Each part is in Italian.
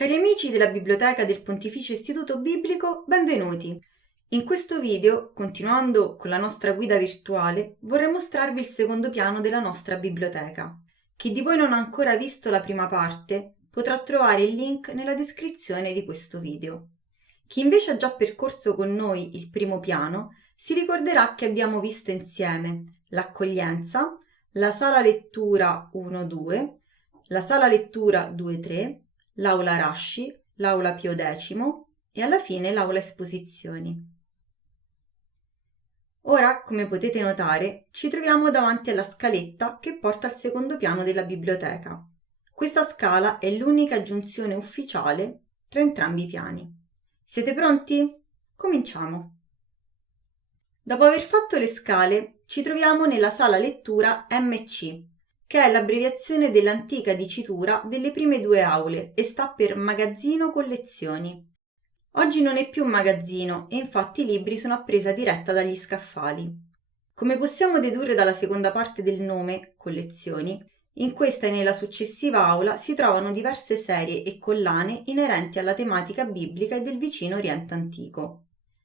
Cari amici della Biblioteca del Pontificio Istituto Biblico, benvenuti! In questo video, continuando con la nostra guida virtuale, vorrei mostrarvi il secondo piano della nostra biblioteca. Chi di voi non ha ancora visto la prima parte potrà trovare il link nella descrizione di questo video. Chi invece ha già percorso con noi il primo piano si ricorderà che abbiamo visto insieme l'accoglienza, la sala lettura 1-2, la sala lettura 2-3, l'aula Rasci, l'aula Pio X e alla fine l'aula Esposizioni. Ora, come potete notare, ci troviamo davanti alla scaletta che porta al secondo piano della biblioteca. Questa scala è l'unica giunzione ufficiale tra entrambi i piani. Siete pronti? Cominciamo! Dopo aver fatto le scale, ci troviamo nella sala lettura MC, che è l'abbreviazione dell'antica dicitura delle prime due aule e sta per Magazzino Collezioni. Oggi non è più un magazzino e infatti i libri sono a presa diretta dagli scaffali. Come possiamo dedurre dalla seconda parte del nome, Collezioni, in questa e nella successiva aula si trovano diverse serie e collane inerenti alla tematica biblica e del vicino Oriente Antico.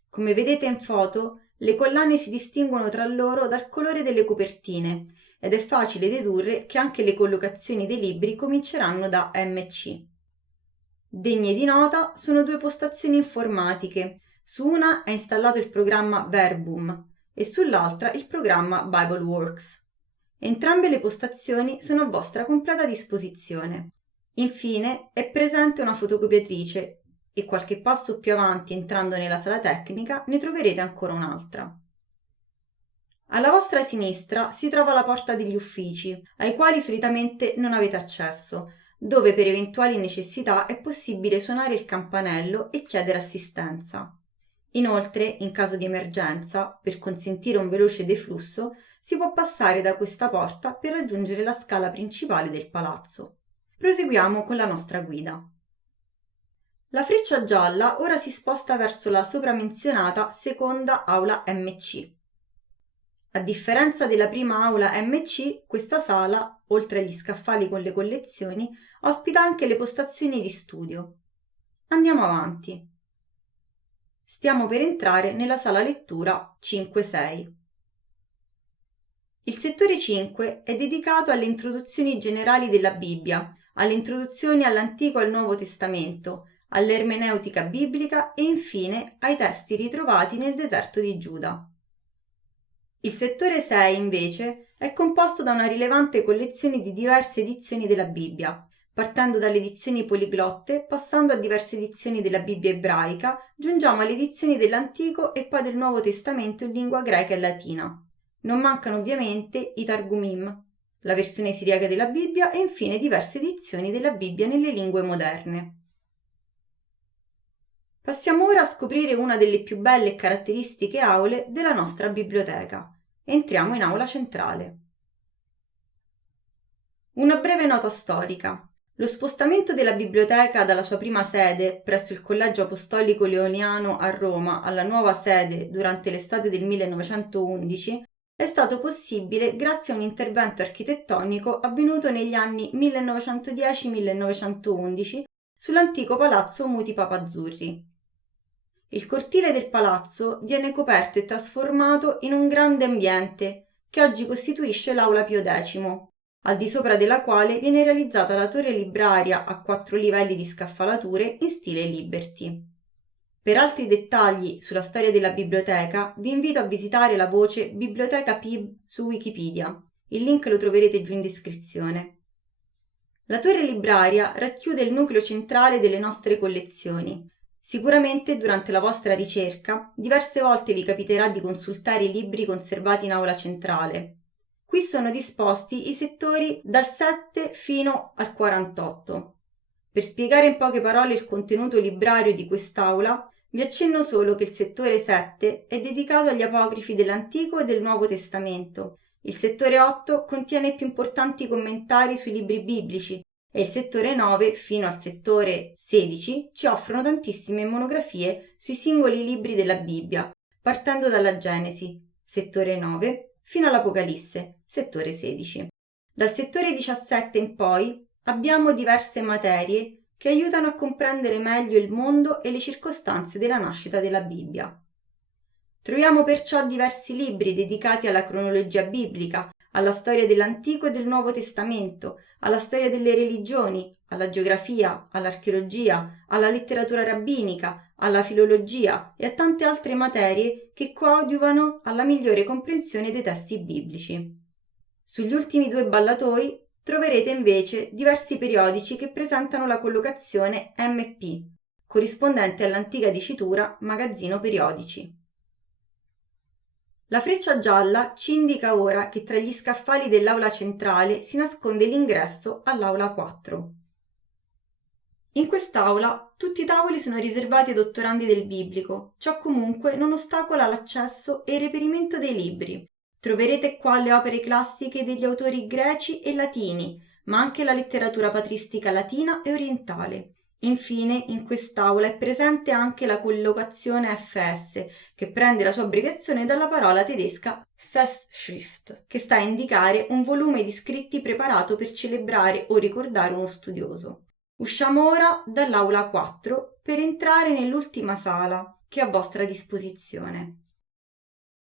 Come vedete in foto, le collane si distinguono tra loro dal colore delle copertine ed è facile dedurre che anche le collocazioni dei libri cominceranno da MC. Degne di nota sono due postazioni informatiche. Su una è installato il programma Verbum e sull'altra il programma BibleWorks. Entrambe le postazioni sono a vostra completa disposizione. Infine è presente una fotocopiatrice e qualche passo più avanti, entrando nella sala tecnica, ne troverete ancora un'altra. Alla vostra sinistra si trova la porta degli uffici, ai quali solitamente non avete accesso, dove per eventuali necessità è possibile suonare il campanello e chiedere assistenza. Inoltre, in caso di emergenza, per consentire un veloce deflusso, si può passare da questa porta per raggiungere la scala principale del palazzo. Proseguiamo con la nostra guida. La freccia gialla ora si sposta verso la sopramenzionata seconda aula MC. A differenza della prima aula MC, questa sala, oltre agli scaffali con le collezioni, ospita anche le postazioni di studio. Andiamo avanti. Stiamo per entrare nella sala lettura 5-6. Il settore 5 è dedicato alle introduzioni generali della Bibbia, alle introduzioni all'Antico e al Nuovo Testamento, all'ermeneutica biblica e infine ai testi ritrovati nel deserto di Giuda. Il settore 6 invece è composto da una rilevante collezione di diverse edizioni della Bibbia, partendo dalle edizioni poliglotte, passando a diverse edizioni della Bibbia ebraica, giungiamo alle edizioni dell'Antico e poi del Nuovo Testamento in lingua greca e latina. Non mancano ovviamente i Targumim, la versione siriaca della Bibbia e infine diverse edizioni della Bibbia nelle lingue moderne. Passiamo ora a scoprire una delle più belle e caratteristiche aule della nostra biblioteca. Entriamo in aula centrale. Una breve nota storica. Lo spostamento della biblioteca dalla sua prima sede presso il Collegio Apostolico Leoniano a Roma alla nuova sede durante l'estate del 1911 è stato possibile grazie a un intervento architettonico avvenuto negli anni 1910-1911 sull'antico palazzo Muti Papazzurri. Il cortile del palazzo viene coperto e trasformato in un grande ambiente che oggi costituisce l'aula Pio X, al di sopra della quale viene realizzata la torre libraria a 4 livelli di scaffalature in stile Liberty. Per altri dettagli sulla storia della biblioteca vi invito a visitare la voce Biblioteca PIB su Wikipedia. Il link lo troverete giù in descrizione. La torre libraria racchiude il nucleo centrale delle nostre collezioni. Sicuramente durante la vostra ricerca diverse volte vi capiterà di consultare i libri conservati in aula centrale. Qui sono disposti i settori dal 7 fino al 48. Per spiegare in poche parole il contenuto librario di quest'aula, vi accenno solo che il settore 7 è dedicato agli apocrifi dell'Antico e del Nuovo Testamento. Il settore 8 contiene i più importanti commentari sui libri biblici e il settore 9 fino al settore 16 ci offrono tantissime monografie sui singoli libri della Bibbia, partendo dalla Genesi, settore 9, fino all'Apocalisse, settore 16. Dal settore 17 in poi abbiamo diverse materie che aiutano a comprendere meglio il mondo e le circostanze della nascita della Bibbia. Troviamo perciò diversi libri dedicati alla cronologia biblica, alla storia dell'Antico e del Nuovo Testamento, alla storia delle religioni, alla geografia, all'archeologia, alla letteratura rabbinica, alla filologia e a tante altre materie che coadiuvano alla migliore comprensione dei testi biblici. Sugli ultimi 2 ballatoi troverete invece diversi periodici che presentano la collocazione MP, corrispondente all'antica dicitura magazzino periodici. La freccia gialla ci indica ora che tra gli scaffali dell'aula centrale si nasconde l'ingresso all'aula 4. In quest'aula tutti i tavoli sono riservati ai dottorandi del biblico, ciò comunque non ostacola l'accesso e il reperimento dei libri. Troverete qua le opere classiche degli autori greci e latini, ma anche la letteratura patristica latina e orientale. Infine, in quest'aula è presente anche la collocazione FS, che prende la sua abbreviazione dalla parola tedesca Festschrift, che sta a indicare un volume di scritti preparato per celebrare o ricordare uno studioso. Usciamo ora dall'aula 4 per entrare nell'ultima sala che è a vostra disposizione.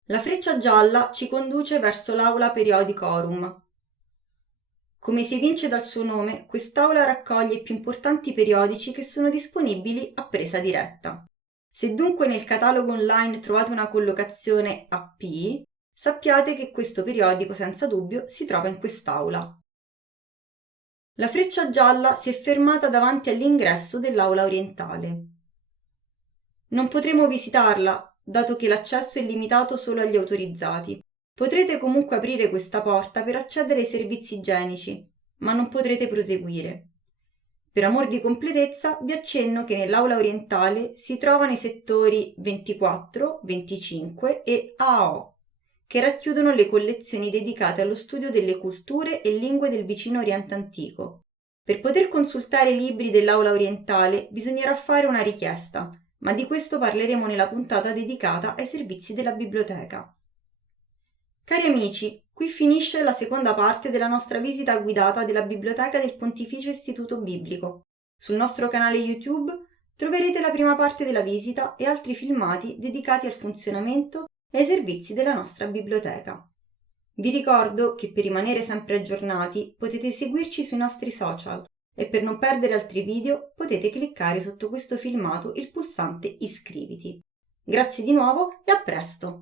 La freccia gialla ci conduce verso l'aula periodicorum. Come si evince dal suo nome, quest'aula raccoglie i più importanti periodici che sono disponibili a presa diretta. Se dunque nel catalogo online trovate una collocazione AP, sappiate che questo periodico senza dubbio si trova in quest'aula. La freccia gialla si è fermata davanti all'ingresso dell'aula orientale. Non potremo visitarla, dato che l'accesso è limitato solo agli autorizzati. Potrete comunque aprire questa porta per accedere ai servizi igienici, ma non potrete proseguire. Per amor di completezza vi accenno che nell'aula orientale si trovano i settori 24, 25 e AO, che racchiudono le collezioni dedicate allo studio delle culture e lingue del vicino Oriente Antico. Per poter consultare i libri dell'aula orientale bisognerà fare una richiesta, ma di questo parleremo nella puntata dedicata ai servizi della biblioteca. Cari amici, qui finisce la seconda parte della nostra visita guidata della Biblioteca del Pontificio Istituto Biblico. Sul nostro canale YouTube troverete la prima parte della visita e altri filmati dedicati al funzionamento e ai servizi della nostra biblioteca. Vi ricordo che per rimanere sempre aggiornati potete seguirci sui nostri social e per non perdere altri video potete cliccare sotto questo filmato il pulsante iscriviti. Grazie di nuovo e a presto!